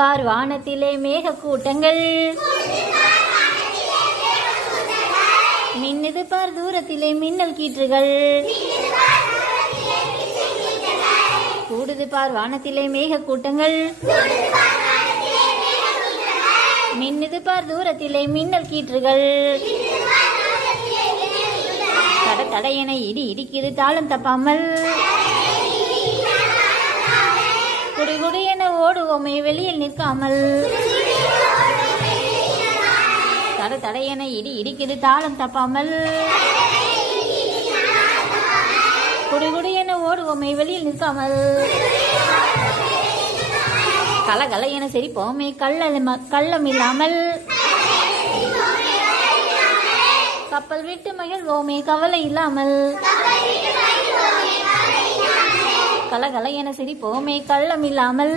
பார் வானத்திலே மேக கூட்டங்கள், மின்னுது பார் தூரத்திலே மின்னல் கீற்றுகள். கூடுது பார் வானத்திலே மேக கூட்டங்கள், மின்னுது பார் தூரத்திலே மின்னல் கீற்றுகள். தட தடையென இடி இடிக்குது தாளம் தப்பாமல், குடி குடி என ஓடுவோமே வெளியில் நிற்காமல். தட தடையென இடி இடிக்குது தாளம் தப்பாமல், குடி குடி என ஓடுவோமே வெளியில் நிற்காமல். கலகல என சிரிப்போமே கள்ளம் இல்லாமல், கப்பல் விட்டு மகிழ்வோமே கவலை இல்லாமல். கலகல என சிரிப்போமே கள்ளம் இல்லாமல்,